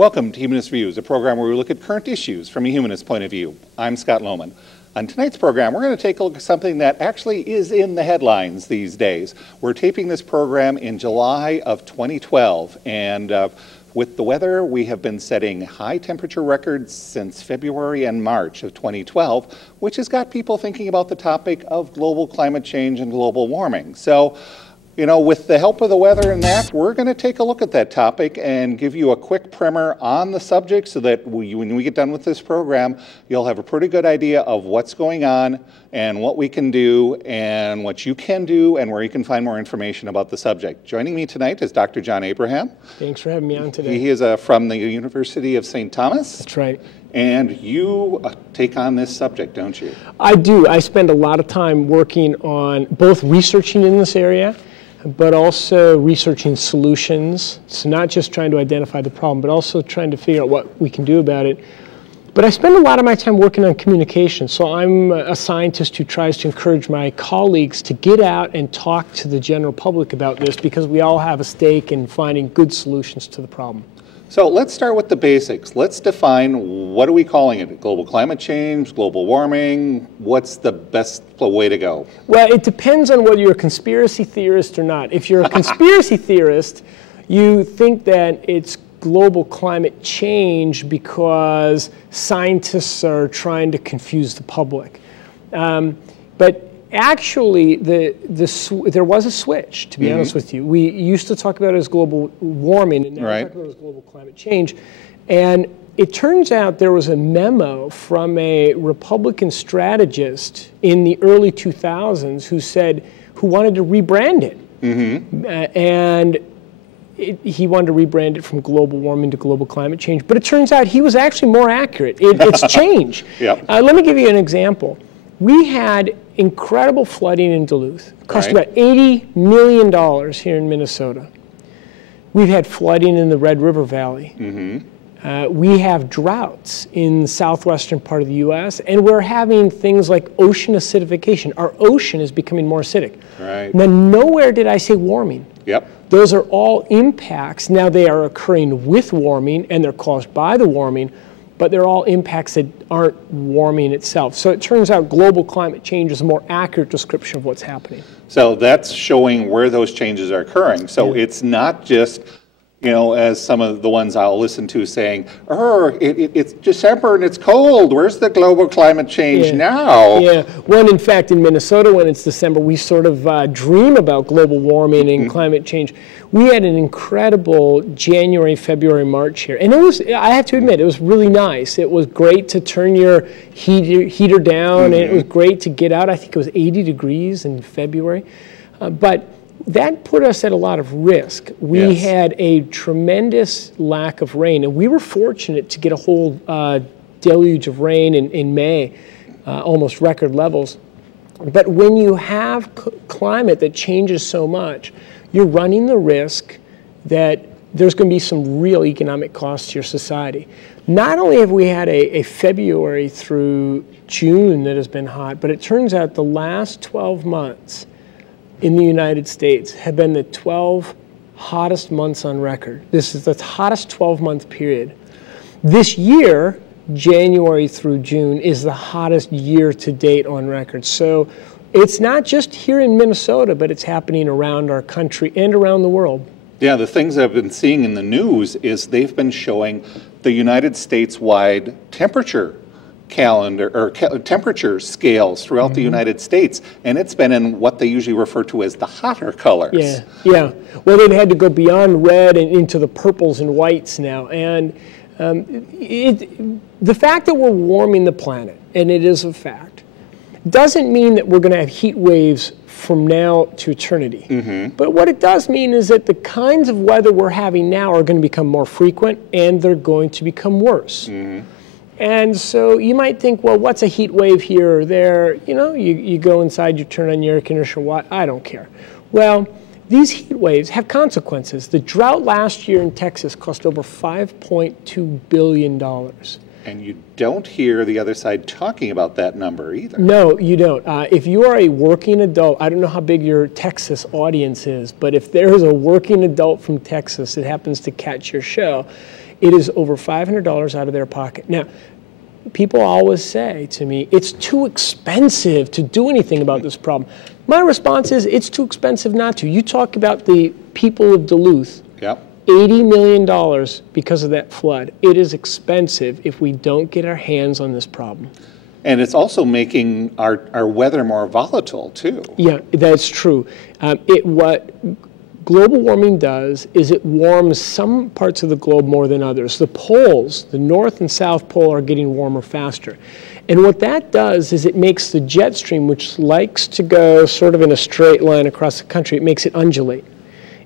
Welcome to Humanist Views, a program where we look at current issues from a humanist point of view. I'm Scott Lohman. On tonight's program, we're going to take a look at something that actually is in the headlines these days. We're taping this program in July of 2012, and with the weather, we have been setting high temperature records since February and March of 2012, which has got people thinking about the topic of global climate change and global warming. So, you know, with the help of the weather and that, we're going to take a look at that topic and give you a quick primer on the subject so that when we get done with this program, you'll have a pretty good idea of what's going on and what we can do and what you can do and where you can find more information about the subject. Joining me tonight is Dr. John Abraham. Thanks for having me on today. He is from the University of St. Thomas. That's right. And you take on this subject, don't you? I do. I spend a lot of time working on both researching in this area, but also researching solutions. So not just trying to identify the problem, but also trying to figure out what we can do about it. But I spend a lot of my time working on communication. So I'm a scientist who tries to encourage my colleagues to get out and talk to the general public about this, because we all have a stake in finding good solutions to the problem. So let's start with the basics. Let's define, what are we calling it? Global climate change, global warming? What's the best way to go? Well, it depends on whether you're a conspiracy theorist or not. If you're a conspiracy theorist, you think that it's global climate change because scientists are trying to confuse the public. But actually, there was a switch, to be honest with you. We used to talk about it as global warming, and now we talk about it as global climate change. And it turns out there was a memo from a Republican strategist in the early 2000s who wanted to rebrand it. And he wanted to rebrand it from global warming to global climate change. But it turns out he was actually more accurate. It's change. Let me give you an example. We had incredible flooding in Duluth. It cost about $80 million here in Minnesota. We've had flooding in the Red River Valley. We have droughts in the southwestern part of the U.S., and we're having things like ocean acidification. Our ocean is becoming more acidic. Now, nowhere did I say warming. Those are all impacts. Now, they are occurring with warming, and they're caused by the warming, but they're all impacts that aren't warming itself. So it turns out global climate change is a more accurate description of what's happening. So that's showing where those changes are occurring. So it's not just, you know, as some of the ones I'll listen to saying, it's December and it's cold. Where's the global climate change now? When in fact in Minnesota, when it's December, we sort of dream about global warming and climate change. We had an incredible January, February, March here. And it was, I have to admit, it was really nice. It was great to turn your heater down, and it was great to get out. I think it was 80 degrees in February. But that put us at a lot of risk. We had a tremendous lack of rain, and we were fortunate to get a whole deluge of rain in May, almost record levels. But when you have climate that changes so much, you're running the risk that there's going to be some real economic costs to your society. Not only have we had a February through June that has been hot, but it turns out the last 12 months in the United States have been the 12 hottest months on record. This is the hottest 12-month period. This year, January through June, is the hottest year to date on record. So it's not just here in Minnesota, but it's happening around our country and around the world. Yeah, the things I've been seeing in the news is they've been showing the United States-wide temperature calendar or temperature scales throughout the United States, and it's been in what they usually refer to as the hotter colors. Well, they've had to go beyond red and into the purples and whites now. And the fact that we're warming the planet, and it is a fact, doesn't mean that we're going to have heat waves from now to eternity. But what it does mean is that the kinds of weather we're having now are going to become more frequent, and they're going to become worse. And so you might think, well, what's a heat wave here or there? You know, you go inside, you turn on your air conditioner, I don't care. Well, these heat waves have consequences. The drought last year in Texas cost over $5.2 billion. And you don't hear the other side talking about that number either. No, you don't. If you are a working adult, I don't know how big your Texas audience is, but if there is a working adult from Texas that happens to catch your show, It is over $500 out of their pocket. Now, people always say to me, it's too expensive to do anything about this problem. My response is, it's too expensive not to. You talk about the people of Duluth. Yep. $80 million because of that flood. It is expensive if we don't get our hands on this problem. And it's also making our weather more volatile, too. Yeah, that's true. What global warming does is it warms some parts of the globe more than others. The poles, the North and South Pole, are getting warmer faster. And what that does is it makes the jet stream, which likes to go sort of in a straight line across the country, it makes it undulate.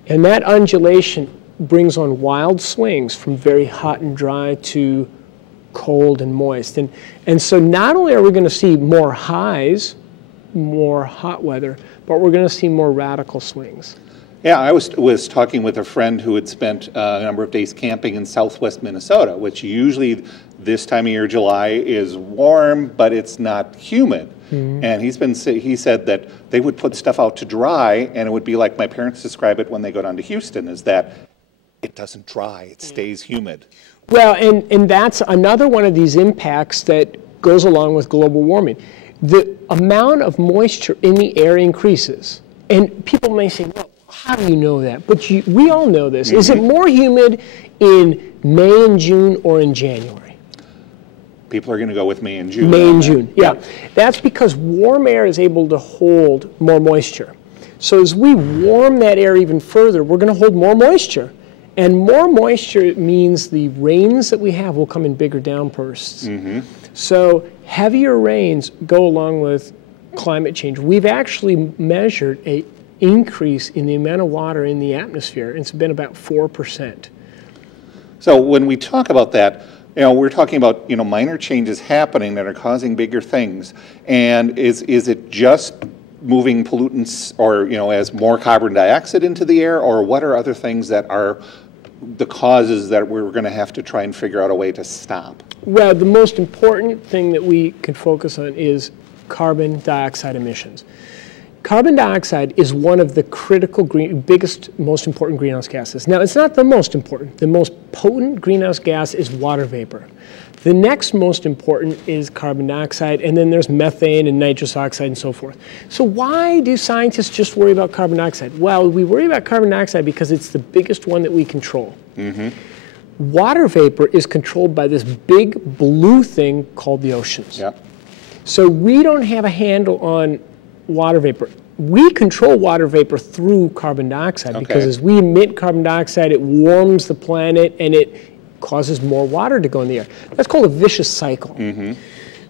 And that undulation brings on wild swings from very hot and dry to cold and moist. And so not only are we going to see more highs, more hot weather, but we're going to see more radical swings. Yeah, I was talking with a friend who had spent a number of days camping in southwest Minnesota, which usually this time of year, July, is warm, but it's not humid. Mm-hmm. And he said that they would put stuff out to dry, and it would be like my parents describe it when they go down to Houston, is that it doesn't dry, it stays humid. Well, and that's another one of these impacts that goes along with global warming. The amount of moisture in the air increases. And people may say, well, how do you know that? But we all know this. Mm-hmm. Is it more humid in May and June or in January? People are going to go with May and June. May and June, yeah. That's because warm air is able to hold more moisture. So as we warm that air even further, we're going to hold more moisture. And more moisture means the rains that we have will come in bigger downbursts. Mm-hmm. So heavier rains go along with climate change. We've actually measured an increase in the amount of water in the atmosphere. It's been about 4%. So when we talk about that, we're talking about minor changes happening that are causing bigger things. And is it just moving pollutants or as more carbon dioxide into the air, or what are other things that are the causes that we're going to have to try and figure out a way to stop? Well, the most important thing that we can focus on is carbon dioxide emissions. Carbon dioxide is one of the critical, biggest, most important greenhouse gases. Now, it's not the most important. The most potent greenhouse gas is water vapor. The next most important is carbon dioxide, and then there's methane and nitrous oxide and so forth. So why do scientists just worry about carbon dioxide? Well, we worry about carbon dioxide because it's the biggest one that we control. Mm-hmm. Water vapor is controlled by this big blue thing called the oceans. Yep. So we don't have a handle on water vapor. We control water vapor through carbon dioxide because as we emit carbon dioxide, it warms the planet and it causes more water to go in the air. That's called a vicious cycle. Mm-hmm.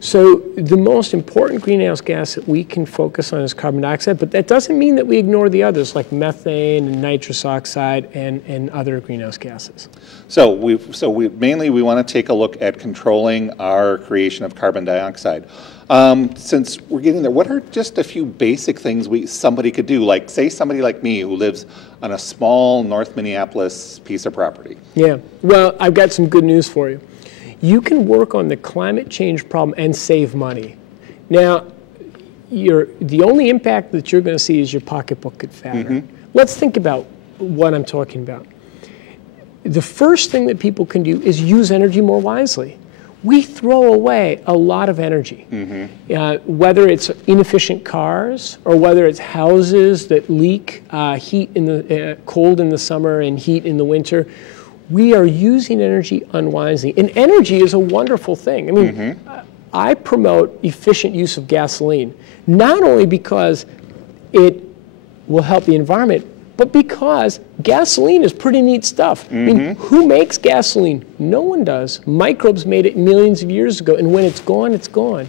So the most important greenhouse gas that we can focus on is carbon dioxide, but that doesn't mean that we ignore the others like methane and nitrous oxide and other greenhouse gases. So we mainly want to take a look at controlling our creation of carbon dioxide. Since we're getting there, what are just a few basic things somebody could do? Like, say somebody like me who lives on a small North Minneapolis piece of property. Yeah, well, I've got some good news for you. You can work on the climate change problem and save money. Now, the only impact that you're going to see is your pocketbook get fatter. Mm-hmm. Let's think about what I'm talking about. The first thing that people can do is use energy more wisely. We throw away a lot of energy, whether it's inefficient cars or whether it's houses that leak heat in the cold in the summer and heat in the winter. We are using energy unwisely, and energy is a wonderful thing. I mean, I promote efficient use of gasoline, not only because it will help the environment, but because gasoline is pretty neat stuff. I mean, who makes gasoline? No one does. Microbes made it millions of years ago, and when it's gone, it's gone.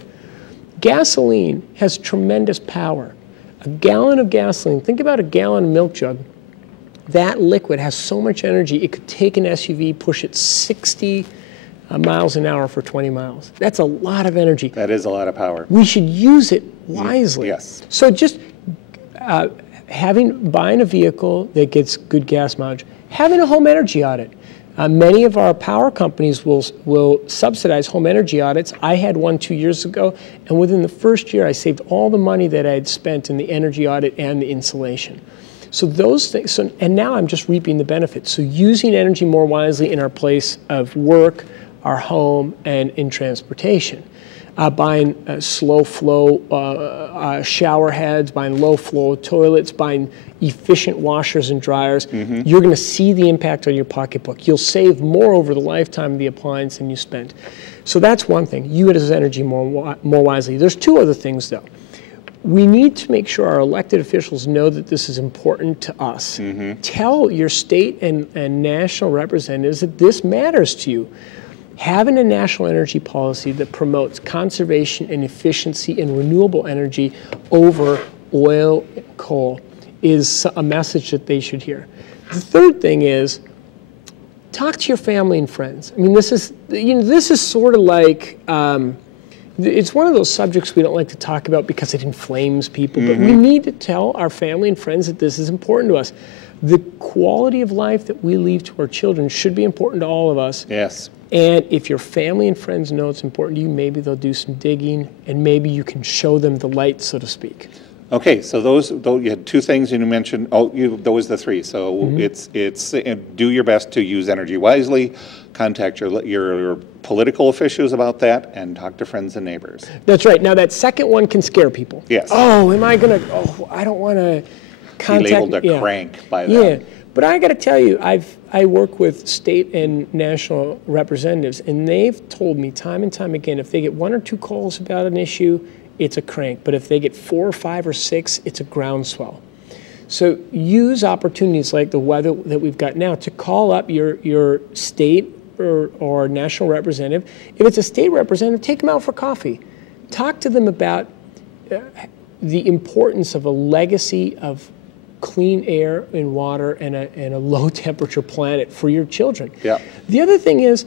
Gasoline has tremendous power. A gallon of gasoline, think about a gallon of milk jug. That liquid has so much energy, it could take an SUV, push it 60 miles an hour for 20 miles. That's a lot of energy. That is a lot of power. We should use it wisely. Yes. So just buying a vehicle that gets good gas mileage, having a home energy audit. Many of our power companies will subsidize home energy audits. I had one 2 years ago, and within the first year, I saved all the money that I had spent in the energy audit and the insulation. So those things, and now I'm just reaping the benefits. So using energy more wisely in our place of work, our home, and in transportation. Buying slow flow shower heads, buying low flow toilets, buying efficient washers and dryers. You're going to see the impact on your pocketbook. You'll save more over the lifetime of the appliance than you spend. So that's one thing. Utilize energy more wisely. There's two other things, though. We need to make sure our elected officials know that this is important to us. Tell your state and national representatives that this matters to you. Having a national energy policy that promotes conservation and efficiency in renewable energy over oil and coal is a message that they should hear. The third thing is, talk to your family and friends. I mean, this is sort of like, it's one of those subjects we don't like to talk about because it inflames people, but we need to tell our family and friends that this is important to us. The quality of life that we leave to our children should be important to all of us. Yes. And if your family and friends know it's important to you, maybe they'll do some digging, and maybe you can show them the light, so to speak. Okay, so those you had two things you mentioned. Those the three. So it's do your best to use energy wisely. Contact your political officials about that, and talk to friends and neighbors. That's right. Now that second one can scare people. Yes. Oh, am I gonna? Oh, I don't want to contact. Be labeled a crank by that. Yeah, but I got to tell you, I work with state and national representatives, and they've told me time and time again, if they get 1 or 2 calls about an issue, it's a crank. But if they get 4 or 5 or 6, it's a groundswell. So use opportunities like the weather that we've got now to call up your state or national representative. If it's a state representative, take them out for coffee. Talk to them about the importance of a legacy of clean air and water and a low temperature planet for your children. Yeah. The other thing is,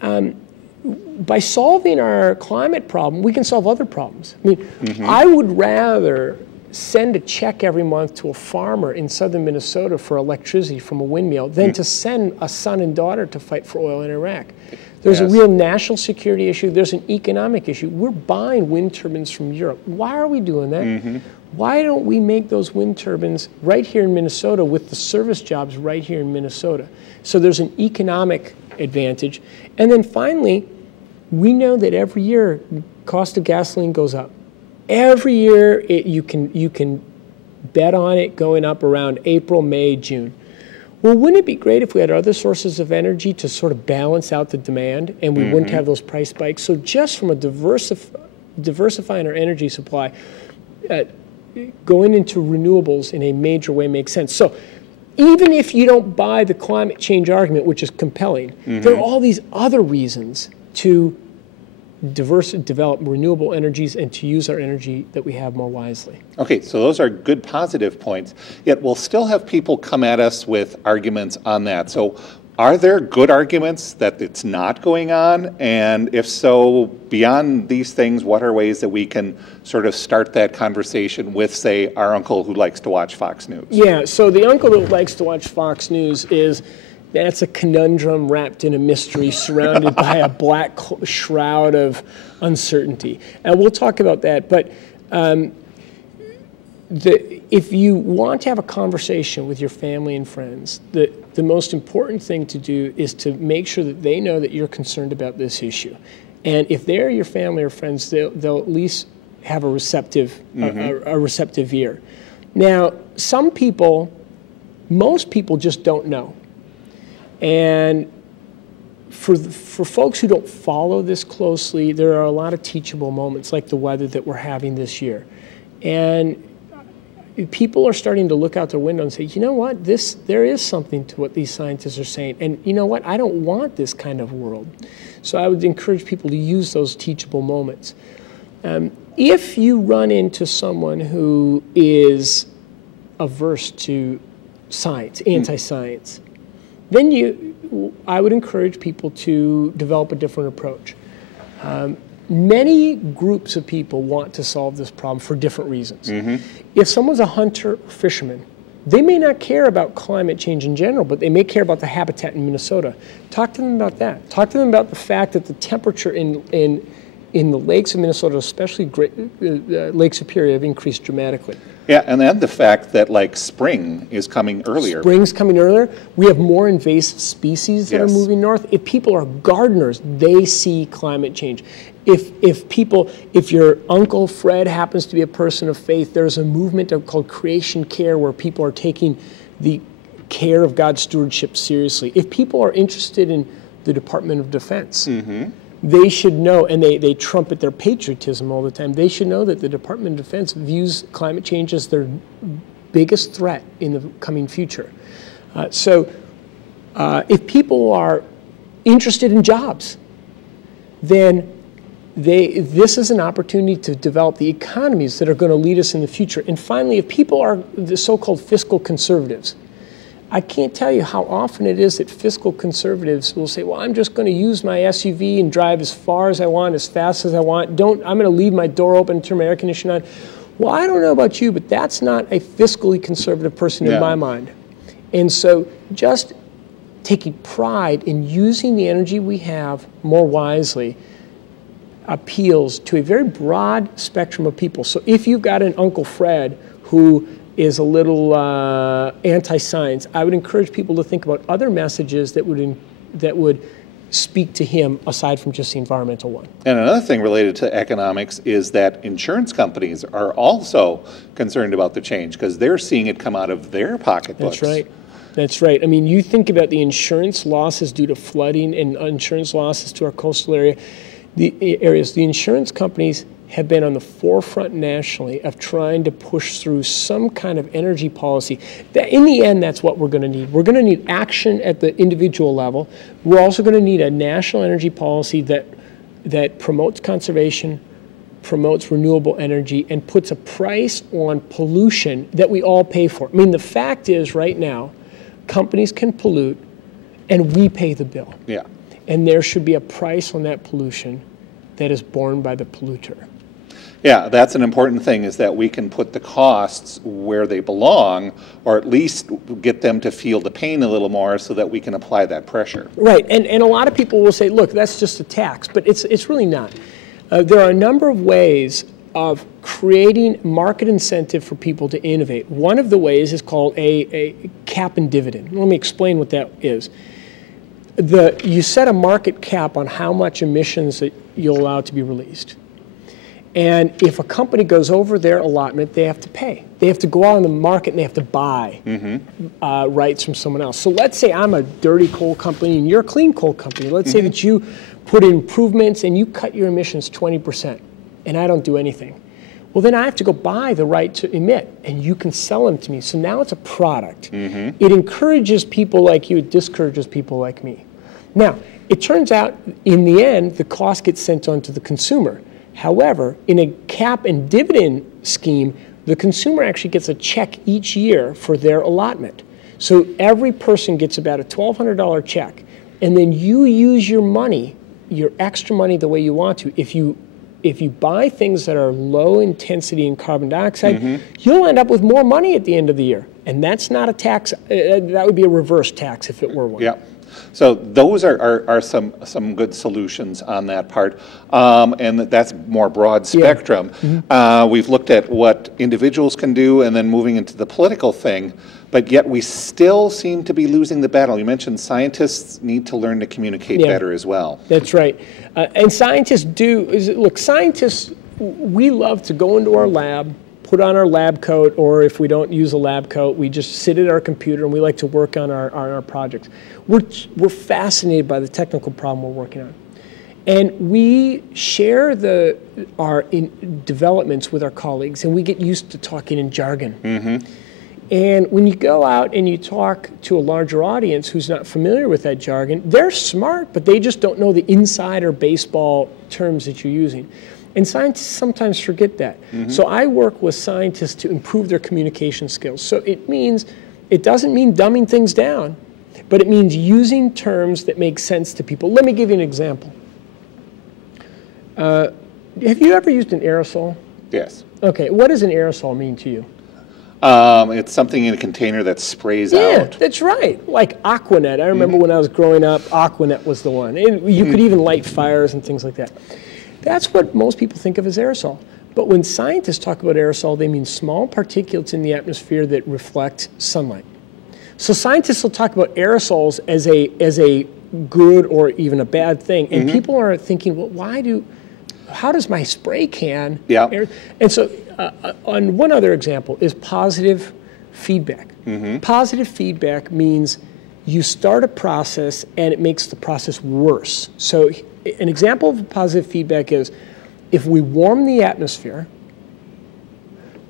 by solving our climate problem, we can solve other problems. I mean, I would rather send a check every month to a farmer in southern Minnesota for electricity from a windmill than to send a son and daughter to fight for oil in Iraq. There's a real national security issue. There's an economic issue. We're buying wind turbines from Europe. Why are we doing that? Why don't we make those wind turbines right here in Minnesota with the service jobs right here in Minnesota? So there's an economic advantage. And then finally, we know that every year cost of gasoline goes up. Every year you can bet on it going up around April, May, June. Well, wouldn't it be great if we had other sources of energy to sort of balance out the demand and we wouldn't have those price spikes? So just from a diversifying our energy supply, going into renewables in a major way makes sense. So even if you don't buy the climate change argument, which is compelling, there are all these other reasons to develop renewable energies and to use our energy that we have more wisely. Okay, so those are good positive points, yet we'll still have people come at us with arguments on that. So are there good arguments that it's not going on? And if so, beyond these things, what are ways that we can sort of start that conversation with, say, our uncle who likes to watch Fox News? Yeah, so the uncle that likes to watch Fox News that's a conundrum wrapped in a mystery surrounded by a black shroud of uncertainty. And we'll talk about that. But if you want to have a conversation with your family and friends, the most important thing to do is to make sure that they know that you're concerned about this issue. And if they're your family or friends, they'll at least have a receptive ear. Now, most people just don't know. And for folks who don't follow this closely, there are a lot of teachable moments like the weather that we're having this year. And people are starting to look out their window and say, you know what, there is something to what these scientists are saying. And you know what, I don't want this kind of world. So I would encourage people to use those teachable moments. If you run into someone who is averse to science, anti-science, then I would encourage people to develop a different approach. Many groups of people want to solve this problem for different reasons. If someone's a hunter or fisherman, they may not care about climate change in general, but they may care about the habitat in Minnesota. Talk to them about that. Talk to them about the fact that the temperature in the lakes of Minnesota, especially Lake Superior, have increased dramatically. Yeah, and then the fact that like spring is coming earlier. Spring's coming earlier. We have more invasive species that are Yes. moving north. If people are gardeners, they see climate change. If your Uncle Fred happens to be a person of faith, there's a movement called creation care where people are taking the care of God's stewardship seriously. If people are interested in the Department of Defense, they should know, and they trumpet their patriotism all the time, they should know that the Department of Defense views climate change as their biggest threat in the coming future. If people are interested in jobs, then this is an opportunity to develop the economies that are going to lead us in the future. And finally, if people are the so-called fiscal conservatives, I can't tell you how often it is that fiscal conservatives will say, well, I'm just going to use my SUV and drive as far as I want, as fast as I want. I'm going to leave my door open and turn my air conditioner on. Well, I don't know about you, but that's not a fiscally conservative person in my mind. And so just taking pride in using the energy we have more wisely appeals to a very broad spectrum of people. So if you've got an Uncle Fred who is a little anti-science, I would encourage people to think about other messages that would speak to him aside from just the environmental one. And another thing related to economics is that insurance companies are also concerned about the change because they're seeing it come out of their pocketbooks. That's right. That's right. I mean, you think about the insurance losses due to flooding and insurance losses to our coastal areas. The insurance companies have been on the forefront nationally of trying to push through some kind of energy policy. That in the end, that's what we're going to need. We're going to need action at the individual level. We're also going to need a national energy policy that promotes conservation, promotes renewable energy, and puts a price on pollution that we all pay for. I mean, the fact is right now, companies can pollute and we pay the bill. Yeah. And there should be a price on that pollution that is borne by the polluter. Yeah, that's an important thing, is that we can put the costs where they belong, or at least get them to feel the pain a little more so that we can apply that pressure. Right, and a lot of people will say, look, that's just a tax, but it's really not. There are a number of ways of creating market incentive for people to innovate. One of the ways is called a cap and dividend. Let me explain what that is. You set a market cap on how much emissions that you'll allow to be released. And if a company goes over their allotment, they have to pay. They have to go out on the market and they have to buy rights from someone else. So let's say I'm a dirty coal company and you're a clean coal company. Let's say that you put in improvements and you cut your emissions 20% and I don't do anything. Well, then I have to go buy the right to emit and you can sell them to me. So now it's a product. It encourages people like you, it discourages people like me. Now, it turns out in the end, the cost gets sent on to the consumer. However, in a cap and dividend scheme, the consumer actually gets a check each year for their allotment. So every person gets about a $1,200 check, and then you use your money, your extra money, the way you want to. If you buy things that are low intensity in carbon dioxide, you'll end up with more money at the end of the year. And that's not a tax. That would be a reverse tax if it were one. Yeah. So those are some good solutions on that part, and that's more broad spectrum. We've looked at what individuals can do and then moving into the political thing, but yet we still seem to be losing the battle. You mentioned scientists need to learn to communicate better as well. That's right. And scientists scientists, we love to go into our lab, put on our lab coat, or if we don't use a lab coat, we just sit at our computer and we like to work on our projects. We're fascinated by the technical problem we're working on. And we share our developments with our colleagues, and we get used to talking in jargon. And when you go out and you talk to a larger audience who's not familiar with that jargon, they're smart, but they just don't know the insider baseball terms that you're using. And scientists sometimes forget that. So I work with scientists to improve their communication skills. So it doesn't mean dumbing things down, but it means using terms that make sense to people. Let me give you an example. Have you ever used an aerosol? Yes. Okay, what does an aerosol mean to you? It's something in a container that sprays out. Yeah, that's right. Like Aquanet. I remember when I was growing up, Aquanet was the one. And you could even light fires and things like that. That's what most people think of as aerosol. But when scientists talk about aerosol, they mean small particulates in the atmosphere that reflect sunlight. So scientists will talk about aerosols as a good or even a bad thing, and people are thinking, well, how does my spray can? Yeah. And so, on one other example is positive feedback. Positive feedback means you start a process and it makes the process worse. So, an example of positive feedback is if we warm the atmosphere,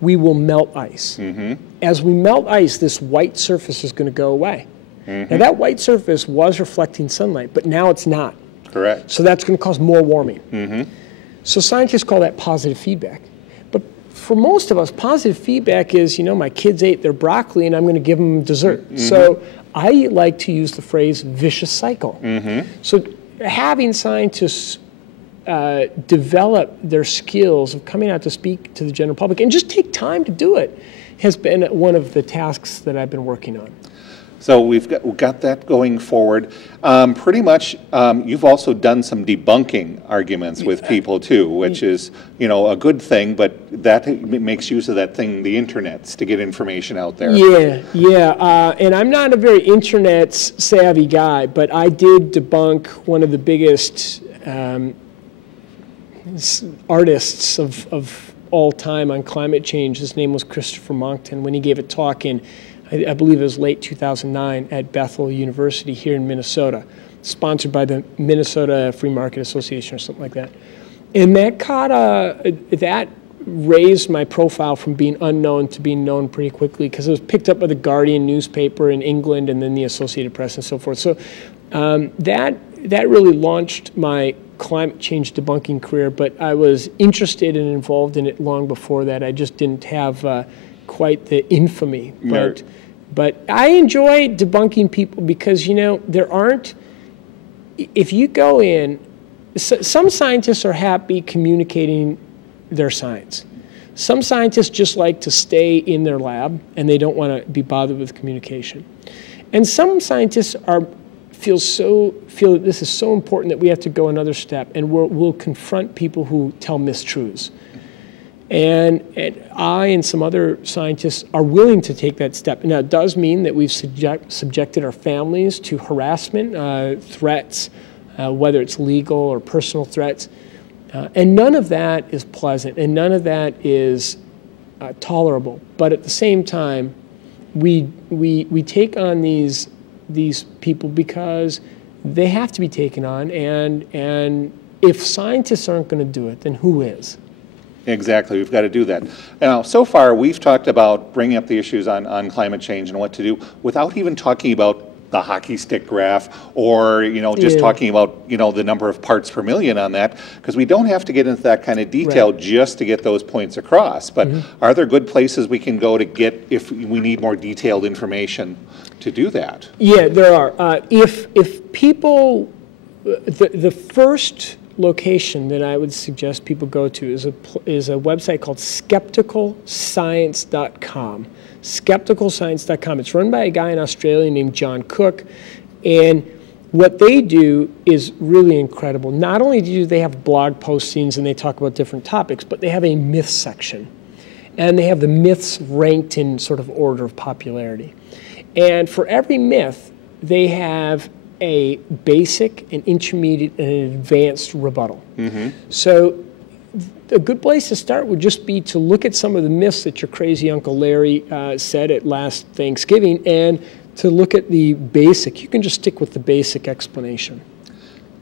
we will melt ice. As we melt ice, this white surface is going to go away. Now that white surface was reflecting sunlight, but now it's not. Correct. So that's going to cause more warming. So scientists call that positive feedback. But for most of us, positive feedback is, my kids ate their broccoli and I'm going to give them dessert. So I like to use the phrase vicious cycle. So having scientists develop their skills of coming out to speak to the general public and just take time to do it has been one of the tasks that I've been working on. So we've got that going forward. Pretty much, you've also done some debunking arguments with people too, which is, a good thing, but that makes use of that thing, the internets, to get information out there. Yeah. And I'm not a very internet savvy guy, but I did debunk one of the biggest artists of all time on climate change. His name was Christopher Monckton, when he gave a talk in, I believe it was late 2009 at Bethel University here in Minnesota, sponsored by the Minnesota Free Market Association or something like that. And that raised my profile from being unknown to being known pretty quickly, because it was picked up by the Guardian newspaper in England and then the Associated Press and so forth. So that really launched my climate change debunking career, but I was interested and involved in it long before that. I just didn't have quite the infamy. But I enjoy debunking people because, there aren't, if you go in, some scientists are happy communicating their science. Some scientists just like to stay in their lab and they don't want to be bothered with communication. And some scientists feel that this is so important that we have to go another step, and we'll confront people who tell mistruths. And I and some other scientists are willing to take that step. Now, it does mean that we've subjected our families to harassment, threats, whether it's legal or personal threats. And none of that is pleasant, and none of that is tolerable. But at the same time, we take on these people because they have to be taken on, and if scientists aren't going to do it, then who is? Exactly, we've got to do that. Now, so far we've talked about bringing up the issues on climate change and what to do without even talking about the hockey stick graph or, just talking about, the number of parts per million on that, because we don't have to get into that kind of detail just to get those points across. But are there good places we can go to get, if we need more detailed information, to do that? Yeah, there are. If people, the first location that I would suggest people go to is a website called skepticalscience.com. Skepticalscience.com. It's run by a guy in Australia named John Cook, and what they do is really incredible. Not only do they have blog postings and they talk about different topics, but they have a myth section, and they have the myths ranked in sort of order of popularity. And for every myth, they have a basic, an intermediate, and an advanced rebuttal. So a good place to start would just be to look at some of the myths that your crazy Uncle Larry said at last Thanksgiving, and to look at the basic. You can just stick with the basic explanation.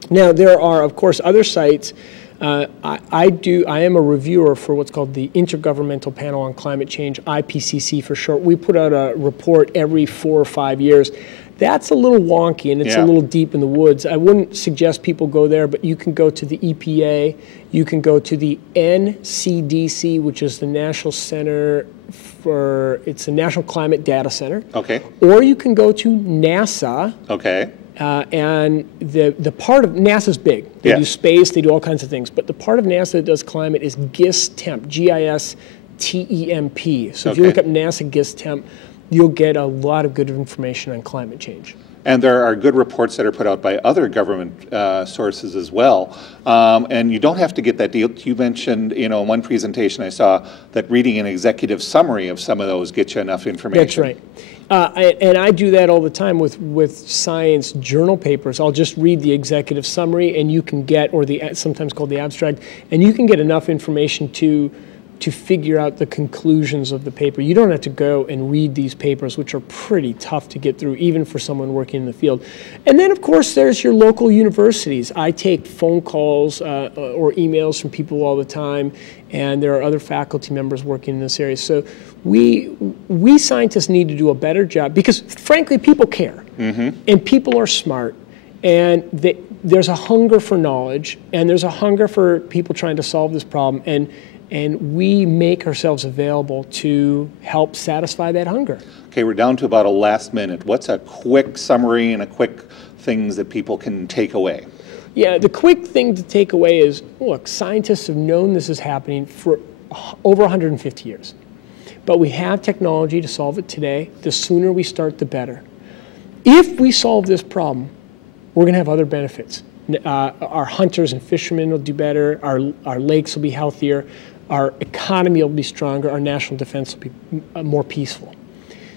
Now, there are, of course, other sites. I am a reviewer for what's called the Intergovernmental Panel on Climate Change, IPCC for short. We put out a report every 4 or 5 years. That's a little wonky, and it's a little deep in the woods. I wouldn't suggest people go there, but you can go to the EPA. You can go to the NCDC, which is the National Center for, it's the National Climate Data Center. Okay. Or you can go to NASA. Okay. And the part of NASA's big. They do space, they do all kinds of things. But the part of NASA that does climate is GISTEMP, GISTEMP. So if you look up NASA GISTEMP, you'll get a lot of good information on climate change. And there are good reports that are put out by other government sources as well. And you don't have to get that deal. You mentioned, in one presentation I saw, that reading an executive summary of some of those gets you enough information. That's right. And I do that all the time with science journal papers. I'll just read the executive summary, and you can get, or the sometimes called the abstract, and you can get enough information to figure out the conclusions of the paper. You don't have to go and read these papers, which are pretty tough to get through, even for someone working in the field. And then, of course, there's your local universities. I take phone calls or emails from people all the time, and there are other faculty members working in this area. So we scientists need to do a better job, because, frankly, people care, and people are smart, and there's a hunger for knowledge, and there's a hunger for people trying to solve this problem, and we make ourselves available to help satisfy that hunger. Okay, we're down to about a last minute. What's a quick summary and a quick things that people can take away? Yeah, the quick thing to take away is, look, scientists have known this is happening for over 150 years. But we have technology to solve it today. The sooner we start, the better. If we solve this problem, we're going to have other benefits. Our hunters and fishermen will do better. Our lakes will be healthier. Our economy will be stronger. Our national defense will be more peaceful.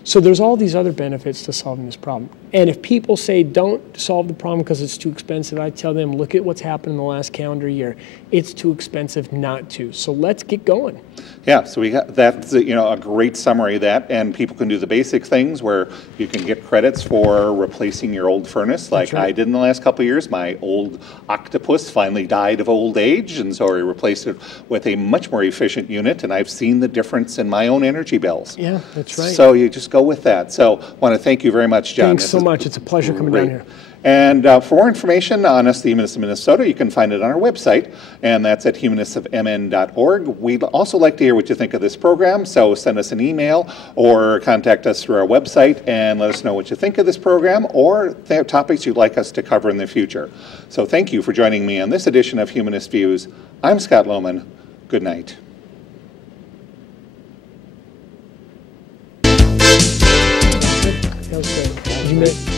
So there's all these other benefits to solving this problem. And if people say don't solve the problem because it's too expensive, I tell them, look at what's happened in the last calendar year. It's too expensive not to. So let's get going. Yeah, so we got that's a great summary of that, and people can do the basic things where you can get credits for replacing your old furnace, like I did in the last couple of years. My old octopus finally died of old age, and so I replaced it with a much more efficient unit, and I've seen the difference in my own energy bills. Yeah, that's right. So you just go with that. So I want to thank you very much, John. Thanks so much. It's a pleasure coming down here. And for more information on us, the Humanists of Minnesota, you can find it on our website, and that's at humanistofmn.org. We'd also like to hear what you think of this program, so send us an email or contact us through our website and let us know what you think of this program or the topics you'd like us to cover in the future. So thank you for joining me on this edition of Humanist Views. I'm Scott Lohman. Good night. That was great.